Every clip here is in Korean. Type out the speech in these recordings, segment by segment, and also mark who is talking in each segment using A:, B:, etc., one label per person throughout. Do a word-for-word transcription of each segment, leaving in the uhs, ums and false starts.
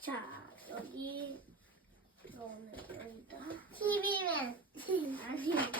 A: 자, 여기 이거는 여기다
B: 티비맨.
A: 아니 이렇게.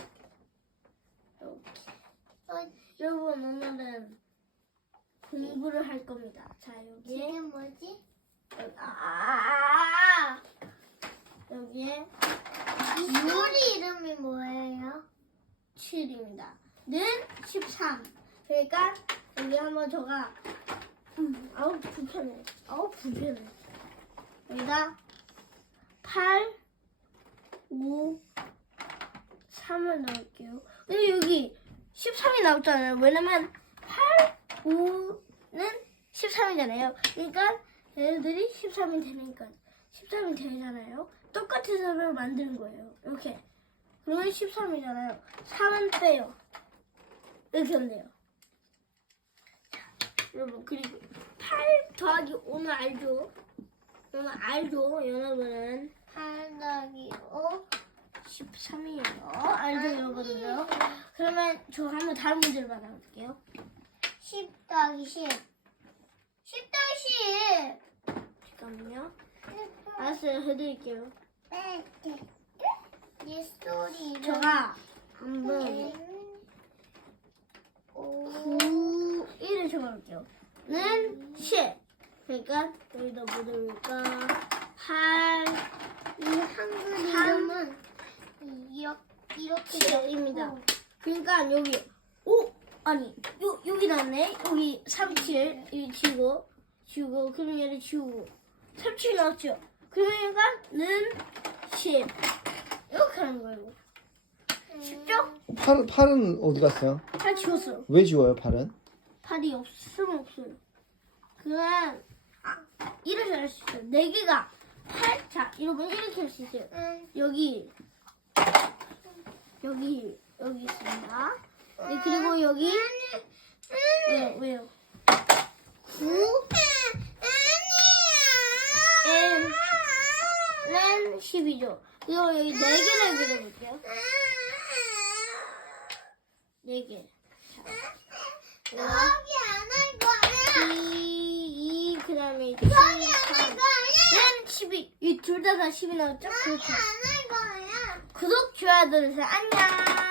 B: 어,
A: 여러분 오늘은 공부를 할 겁니다. 자, 여기에
B: 이게 뭐지?
A: 여기, 아, 아, 아, 여기에
B: 이 스토리 이름이 뭐예요?
A: 칠입니다. 는 십삼. 그러니까 여기 한번 저가 음, 아우 불편해. 아우 불편해. 여기다 팔, 오, 삼을 넣을게요. 근데 여기 십삼이 나왔잖아요. 왜냐면 팔, 오는 십삼이잖아요. 그러니까 얘네들이 십삼이 되니까 십삼이 되잖아요. 똑같은 수를 만드는 거예요. 이렇게. 그러면 십삼이잖아요. 삼은 빼요. 이렇게 하면 돼요. 자, 여러분 그리고 팔 더하기 오는 알죠? 여러분 알죠? 여러분은
B: 팔 더하기 오.
A: 십삼이에요. 알죠 여러분은요? 그러면 저 한번 다른 문제를 받아볼게요.
B: 십 더하기 십. 십 더하기
A: 잠깐만요.
B: 십.
A: 알았어요. 해드릴게요.
B: 이 스토리 이름.
A: 제가 한번 구, 일을 적어볼게요. 는 십. 그러니까 여기다 뭐 넣을까? 팔,
B: 이 한글
A: 삼,
B: 이름은 이렇게 이렇게
A: 칠입니다.
B: 적고.
A: 그러니까 여기 오 아니 요 여기 나왔네. 여기 삼칠 여기 지우고 지우고 그럼 얘를 지우고 삼칠 나왔죠. 그러니까 는 십 이렇게 하는 거예요. 쉽죠?
C: 팔, 팔은 어디 갔어요?
A: 다 지웠어요.
C: 왜 지워요, 팔은?
A: 팔이 없으면 없어요. 그냥 아, 이렇게 할 수 있어요. 네 개가 팔, 자 여러분 이렇게 할 수 있어요.
B: 음,
A: 여기 여기 여기 있습니다. 네, 그리고 여기 왜요 왜요? 구 N 는 십이죠. 그리고 여기 네 개를 그려볼게요. 네 개.
B: 여기 안 할 거야.
A: 이, 이 그다음에
B: 여기 안 할 거야.
A: 는 십이. 이 둘 다 다 십이 나왔죠? 그렇죠.
B: 안 할 거야.
A: 구독, 좋아요 눌러주세요. 안녕.